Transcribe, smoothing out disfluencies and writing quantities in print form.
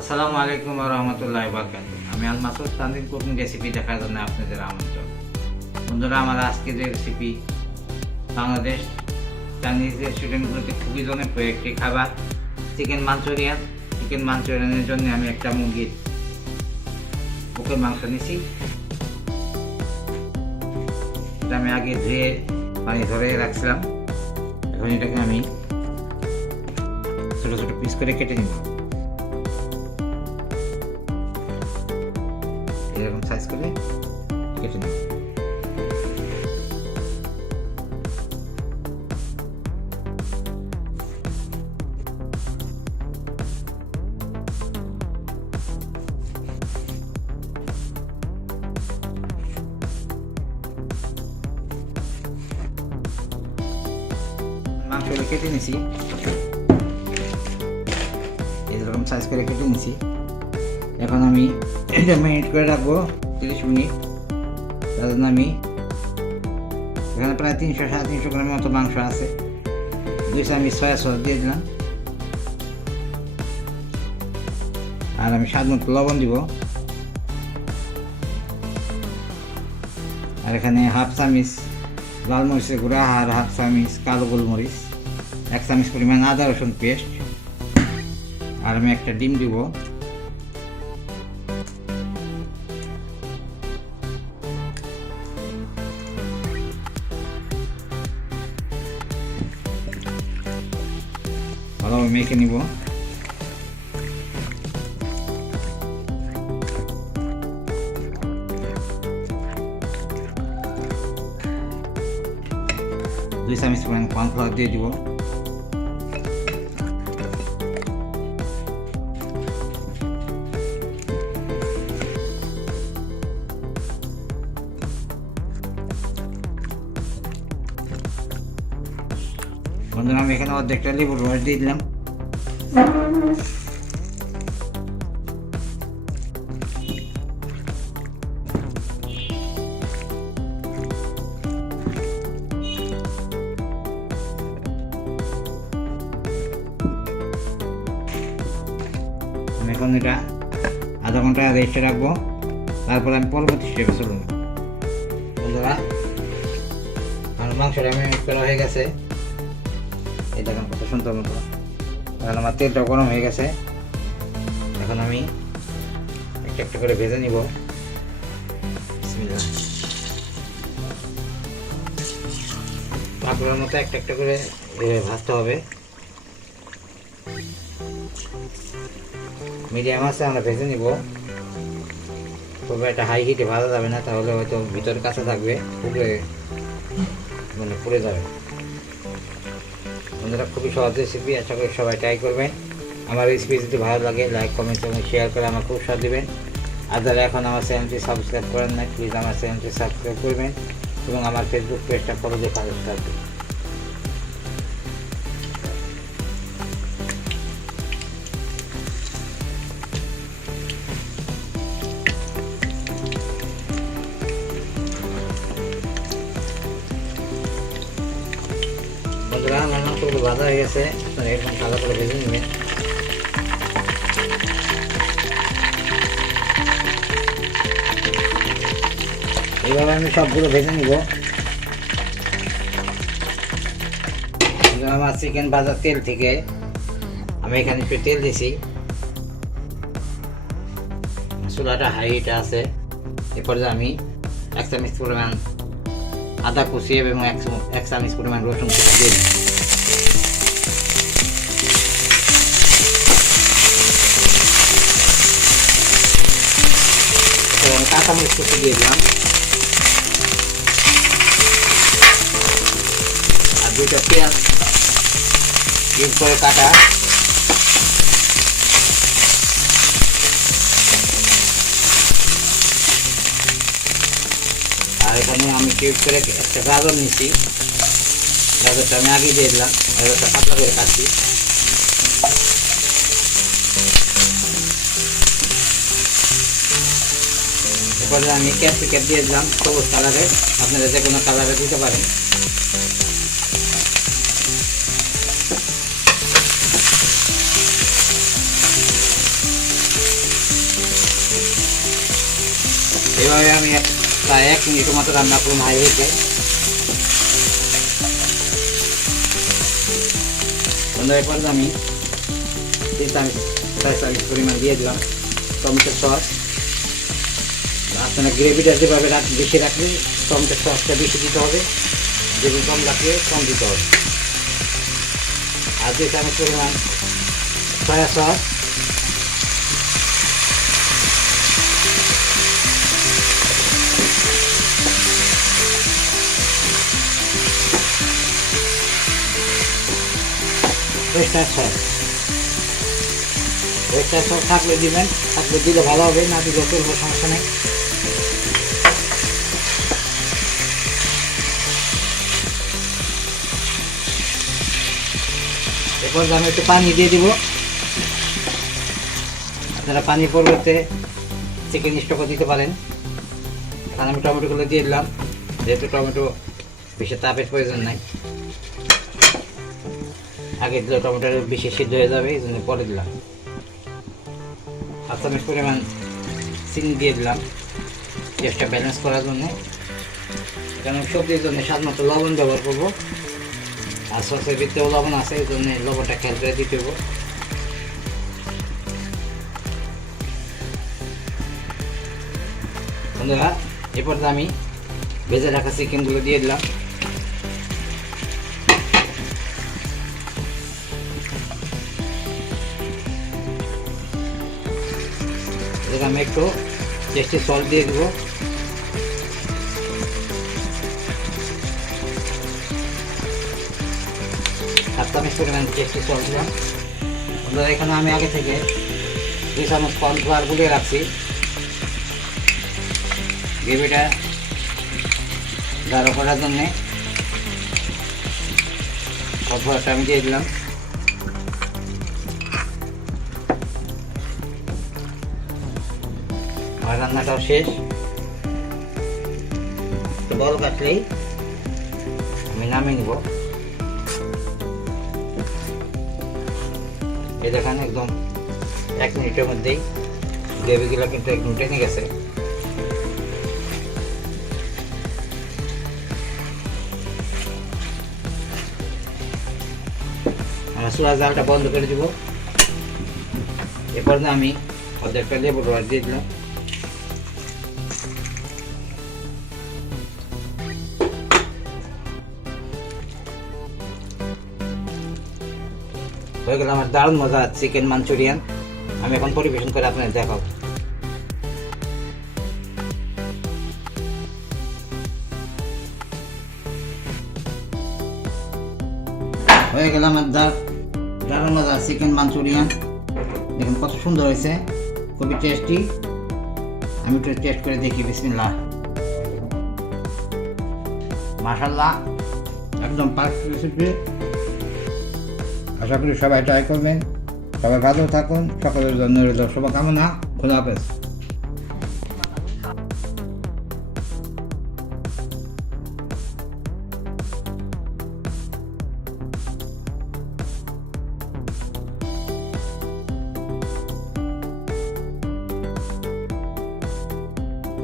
আসসালামু আলাইকুম ওয়া রাহমাতুল্লাহি ওয়া বারাকাতুহু। আমি আল মাসুদ তানজিম কুকিং রেসিপি দেখার জন্য আপনাদের আমন্ত্রণ। বন্ধুরা, আমার আজকের যে রেসিপি বাংলাদেশ চাইনিজ রেস্টুরেন্টগুলোতে খুবই জনপ্রিয় একটি খাবার চিকেন মাঞ্চুরিয়ান। চিকেন মাঞ্চুরিয়ানের জন্য আমি একটা মুরগির বুকের মাংস নিয়েছি। এটা আমি আগে ধুয়ে পানি ধরে রাখছিলাম। এখন এটাকে আমি ছোটো ছোটো পিস করে কেটে নিব। এরকম সাইজ করে কেটে নিব। মাংসগুলো কেটে নিয়েছি, এরকম সাইজ করে কেটে নিয়েছি। এখন আমি এটা ম্যারিনেট করে রাখবো 30 মিনিট। তার জন্য আমি এখানে প্রায় 300-350 গ্রামের মতো মাংস আছে। 2 চামচ সয়া সস দিয়ে দিলাম, আর আমি স্বাদ মতো লবণ দিব। আর এখানে 1/2 চামচ লাল মরিচের গুঁড়া আর 1/2 চামচ কালো গোলমরিচ, 1 চামচ পরিমাণ আদা রসুন পেস্ট, আর আমি একটা ডিম দিব। ভালোভাবে মেখে নিব। দুই চামচ পরিমাণ কর্নফ্লাওয়ার দিয়ে দিব। বন্ধুরা, আমি এখানে অর্ধেকটা লেবুর রস দিয়ে দিলাম। আমি এখন এটা আধা ঘন্টা রেস্টে রাখবো, তারপরে আমি পরবর্তী স্টেপে চলব। বন্ধুরা, আমার মাংসটা ম্যারিনেট করা হয়ে গেছে। এই দেখেন কত সুন্দর মতো। এখন আমার তেলটা গরম হয়ে গেছে। এখন আমি একটা একটা করে ভেজে নিব। বিসমিল্লাহ। পাকড়ার মতো একটা একটা করে ভাজতে হবে। মিডিয়াম আছে আমরা ভেজে নিব। তবে এটা হাই হিটে ভাজা যাবে না, তাহলে হয়তো ভিতরে কাঁচা থাকবে, পুড়ে যাবে। বন্ধুরা, খুবই সহজ রেসিপি, আশা করি সবাই ট্রাই করবেন। আমার রেসিপি যদি ভালো লাগে লাইক কমেন্ট এবং শেয়ার করে আমার খুব উৎসাহ দেবেন। আর যারা এখন আমার চ্যানেলটি সাবস্ক্রাইব করেন না, প্লিজ আমার চ্যানেলটি সাবস্ক্রাইব করবেন এবং আমার ফেসবুক পেজটা ফলো দিয়ে পাশে থাকবেন। বন্ধুরা, আমার মাংসগুলো ভাজা হয়ে গেছে। আপনারা এরকম ভালো করে ভেজে নেবেন। এইভাবে আমি সবগুলো ভেজে নিব। আমার চিকেন ভাজার তেল থেকে আমি এখানে একটু তেল দিছি। চুলাটা হাই হিটে আছে। এরপর আমি 1 চামচ পরিমাণ আদা কুচি এবং 1 চামচ পরিমাণ রসুন কুচি দিয়ে দিই। আমি কাঁচামরিচ কুচি দিয়ে দিলাম আর 2টা পেঁয়াজ ইউজ করে কাটা। আর এখানে আমি কিউব করে একটা গাজর নিচ্ছি। গাজরটা আমি আগে দিয়ে দিলাম, গাজরটা পাতলা করে কাটছি। এরপরে আমি ক্যাপসিকাম দিয়ে দিলাম সবুজ কালারে, আপনারা যে কোনো কালারে দিতে পারেন। এভাবে আমি প্রায় 1 মিনিটের মতো রান্না করুন হাই হিটে। এরপর আমি 3 চামচ পরিমাণ দিয়ে দিলাম টমেটো সস। আপনারা গ্রেভিটা যেভাবে বেশি রাখলে টমেটো সসটা বেশি দিতে হবে, যেগুলো কম রাখলে কম দিতে হবে। আর 2 চামচ পরিমাণ সয়া সস, ওয়েস্টার সস থাকলে দিবেন, থাকলে দিলে ভালো হবে, না দিলে চলবে, সমস্যা নেই। এরপর আমি একটু পানি দিয়ে দিব। আপনারা পানির পরিবর্তে চিকেন স্টকও দিতে পারেন। কারণ আমি টমেটোগুলো দিয়ে দিলাম, যেহেতু টমেটো বেশি তাপের প্রয়োজন নাই, আগে দিলে টমেটো বেশি সিদ্ধ হয়ে যাবে, এই জন্য পরে দিলাম। 1/2 চামচ পরিমাণ চিনি দিয়ে দিলাম টেস্টটা ব্যালেন্স করার জন্য। এখানে সবজির জন্য স্বাদ মতো লবণ ব্যবহার করবো, আর সসের ভিতরেও লবণ আছে, এই জন্য লবণটা খেয়াল করে দিতে হবে। বন্ধুরা, এরপর আমি ভেজে রাখা চিকেনগুলো দিয়ে দিলাম। আমি একটু টেস্টি সল্ট দিয়ে দিব। 7 চামচ পরিমাণ টেস্টি সল্ট দিলাম। বন্ধুরা, এখানে আমি আগে থেকে 2 চামচ কর্নফ্লাওয়ার গুলিয়ে রাখছি, গ্রেভিটা গাঢ় করার জন্যে। কর্নফ্লাওয়ারটা আমি দিয়ে দিলাম। আমার রান্নাটাও শেষ, বল কাটলেই আমি নামিয়ে নিব। এই দেখেন একদম 1 মিনিটের মধ্যেই গ্রেভিগুলো কিন্তু একদম টেনে গেছে। আমার চুলার জালটা বন্ধ করে দিব। এরপর আমি অর্ধেকটা লেবুর রস দিয়ে দিলাম। হয়ে গেল আমার দারুণ মজা চিকেন মাঞ্চুরিয়ান। আমি এখন পরিবেশন করে আপনাদের দেখাবো। হয়ে গেল আমার দারুণ মজা চিকেন মাঞ্চুরিয়ান। দেখুন কত সুন্দর হয়েছে, খুবই টেস্টি। আমি একটু টেস্ট করে দেখি। বিসমিল্লাহ, মাশাআল্লাহ, একদম পারফেক্ট রেসিপি। আশা করি সবাই ট্রাই করবেন। সবাই ভালো থাকুন, সকলের জন্য রইল শুভকামনা। খোদা হাফেজ।